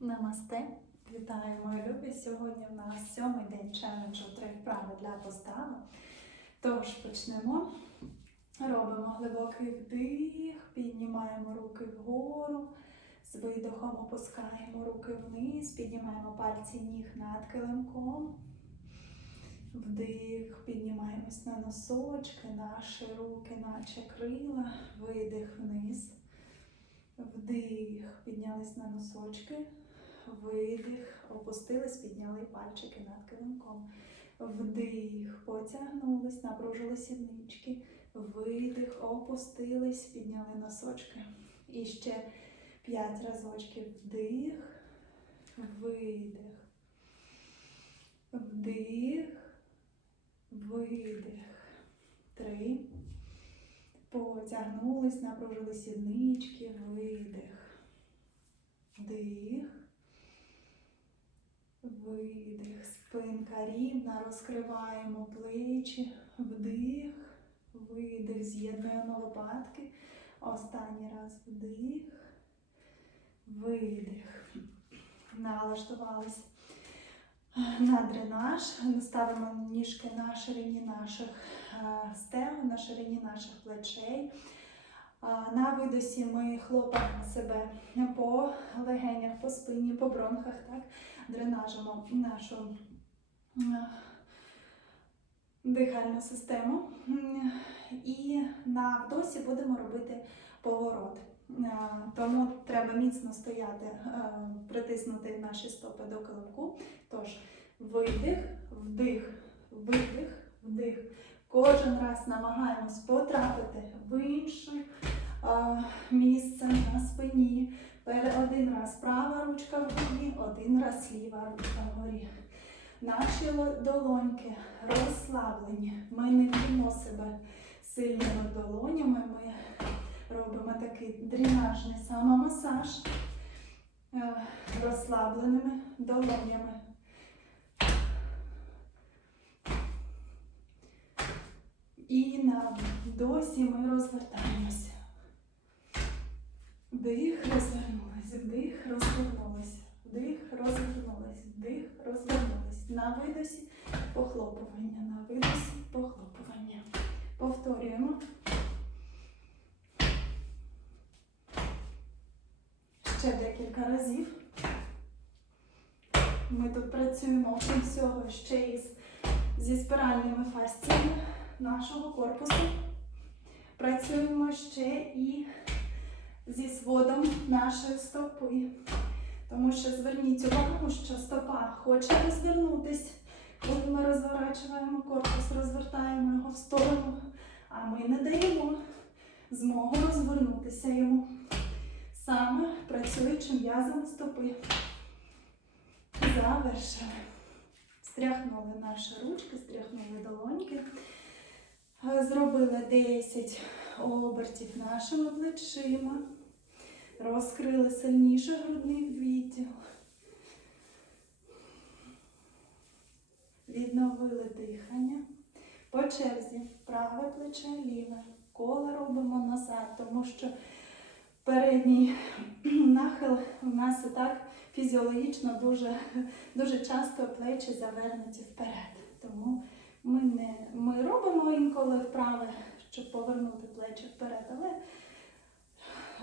Намасте! Вітаю, мої любі! Сьогодні в нас сьомий день челенджу три вправи для постави. Тож почнемо. Робимо глибокий вдих, піднімаємо руки вгору, з видохом опускаємо руки вниз, піднімаємо пальці ніг над килимком. Вдих, піднімаємось на носочки, наші руки, наче крила, видих вниз. Вдих, піднялись на носочки. Видих, опустились, підняли пальчики над килимком. Вдих, потягнулись, напружили сіднички. Видих, опустились, підняли носочки. І ще п'ять разочків. Вдих, видих. Вдих, видих. Три. Потягнулись, напружили сіднички, видих. Вдих. Видих, спинка рівна, розкриваємо плечі, вдих, видих, з'єднуємо лопатки. Останній раз вдих, видих. Налаштувались на дренаж. Ставимо ніжки на ширині наших е, стегон, на ширині наших плечей. На видосі ми хлопаємо себе по легенях, по спині, по бронхах, так? дренажимо нашу дихальну систему. І на вдосі будемо робити поворот. Тому треба міцно стояти, е, притиснути наші стопи до килимку. Тож видих, вдих, видих, вдих. Кожен раз намагаємось потрапити в інше е, місце на спині. Один раз права ручка вгорі, один раз ліва ручка вгорі. Наші долоньки розслаблені. Ми не б'ємо себе сильними долонями. Ми робимо такий дренажний самомасаж е, розслабленими долонями. І на досі ми розвертаємося. Вдих, розвернулись, вдих, розвернулись, вдих, розвернулись, вдих, розвернулись. На видосі похлопування, на видосі похлопування. Повторюємо. Ще декілька разів. Ми тут працюємо окрім всього ще із зі спиральними фасціями нашого корпусу. Працюємо ще і зі сводом нашої стопи. Тому що зверніть увагу, що стопа хоче розвернутись, коли ми розворачуємо корпус, розвертаємо його в сторону, а ми не даємо змогу розвернутися йому. Саме працюючи м'язами стопи. Завершили. Стряхнули наші ручки, стряхнули долоньки. Е, Зробили 10 обертів нашими плечима. Розкрили сильніше грудний відділ. Відновили дихання. По черзі праве плече, ліве. Коло робимо назад, тому що передній нахил у нас і так фізіологічно дуже, дуже часто плечі завернуті вперед. Тому ми, не, ми робимо інколи вправи, щоб повернути плечі вперед, але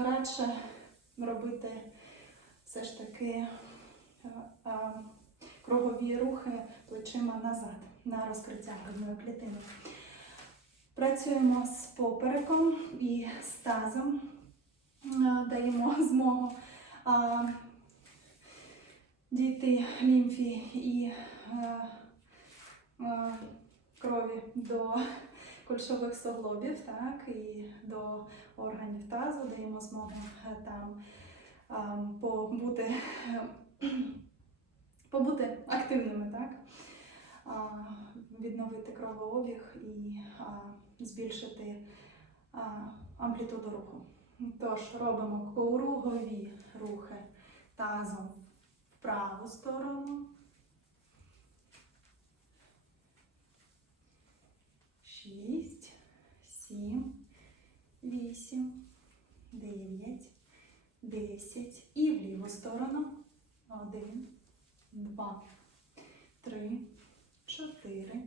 радше робити все ж таки а, а, кругові рухи плечима назад на розкриття грудної клітини. Працюємо з попереком і з тазом. А, Даємо змогу а, дійти лімфі і е, е, крові до кульшових суглобів, так, і до органів тазу, даємо змогу е, там побути, побути активними, так, відновити кровообіг і збільшити амплітуду руху. Тож робимо кругові рухи тазом в праву сторону. Шість, сім, вісім, дев'ять, десять. І в ліву сторону. Один, два, три, чотири,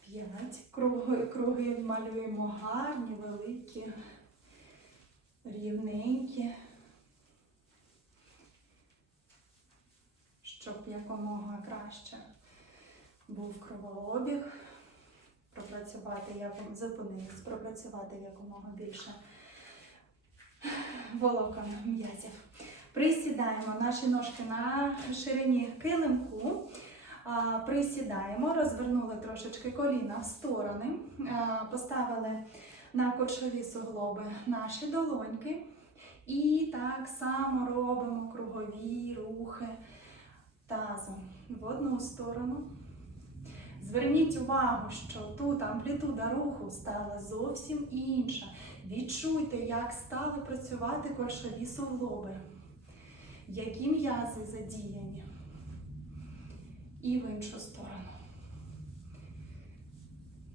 п'ять. Круги, круги малюємо гарні, великі, рівненькі. Щоб якомога краще був кровообіг, пропрацювати як зупинитись, пропрацювати якомога більше волокон м'язів. Присідаємо наші ножки на ширині килимку. Присідаємо, розвернули трошечки коліна в сторони, поставили на кочові суглоби наші долоньки. І так само робимо кругові рухи тазом в одну сторону. Зверніть увагу, що тут амплітуда руху стала зовсім інша. Відчуйте, як стали працювати коршові суглоби, які м'язи задіяні. І в іншу сторону.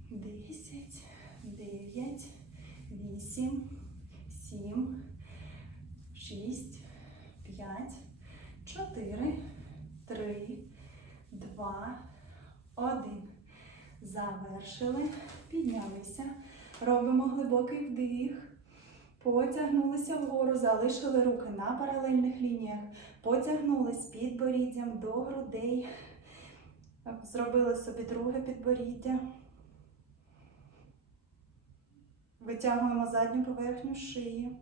Десять, дев'ять, вісім, сім, шість, п'ять, чотири, три, два, один. Завершили, піднялися. Робимо глибокий вдих. Потягнулися вгору, залишили руки на паралельних лініях. Потягнулись підборіддям до грудей. Зробили собі друге підборіддя. Витягуємо задню поверхню шиї.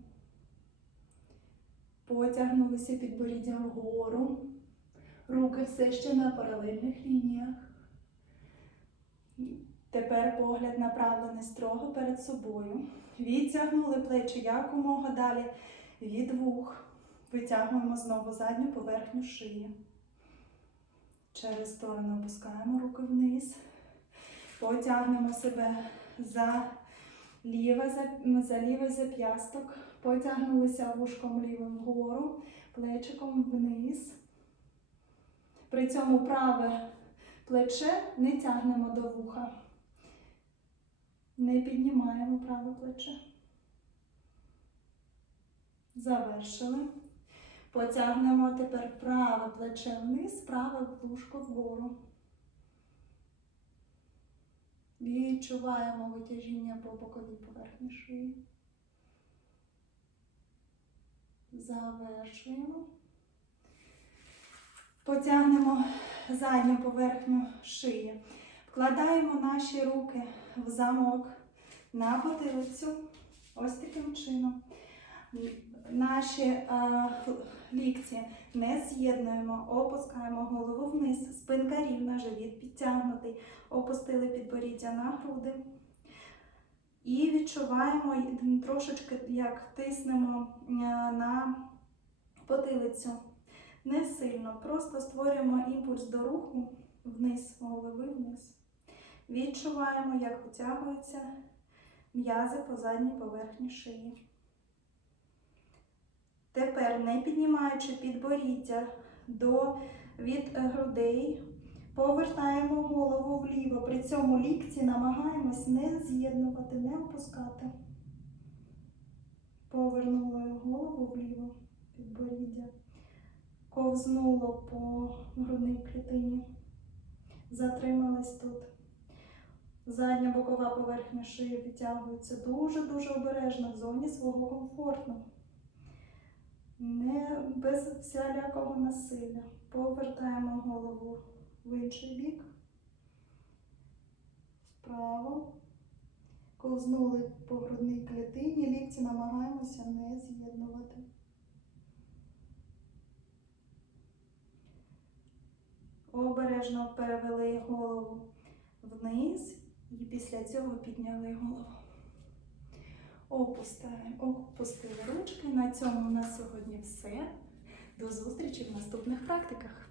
Потягнулися підборіддям вгору. Руки все ще на паралельних лініях. Тепер погляд направлений строго перед собою. Відтягнули плечі якомога далі від вух. Витягуємо знову задню поверхню шиї. Через сторону опускаємо руки вниз. Потягнемо себе за ліве, за, за лівий зап'ясток. Потягнулися вушком лівим вгору, плечиком вниз. При цьому праве плече не тягнемо до вуха. Не піднімаємо праве плече. Завершили. Потягнемо тепер праве плече вниз, праве вушко вгору. Відчуваємо витяжіння по боковій поверхні шиї. Завершуємо. Потягнемо задню поверхню шиї. Вкладаємо наші руки в замок на потилицю. Ось таким чином. Наші е, лікті не з'єднуємо, опускаємо голову вниз, спинка рівна, живіт підтягнутий, опустили підборіддя на груди. І відчуваємо трошечки, як тиснемо на потилицю. Не сильно, просто створюємо імпульс до руху вниз, голови вниз. Відчуваємо, як витягуються м'язи по задній поверхні шиї. Тепер, не піднімаючи підборіддя до, від грудей, повертаємо голову вліво. При цьому лікті намагаємось не з'єднувати, не опускати. Повернули голову вліво, підборіддя. Ковзнуло по грудній клітині. Затримались тут. Задня бокова поверхня шиї витягується дуже-дуже обережно в зоні свого комфорту. Не без всілякого насилля. Повертаємо голову в інший бік. Вправо. Ковзнули по грудній клітині, лікті намагаємося не з'єднувати. Обережно перевели голову вниз і після цього підняли голову. Опустили ручки. На цьому на сьогодні все. До зустрічі в наступних практиках.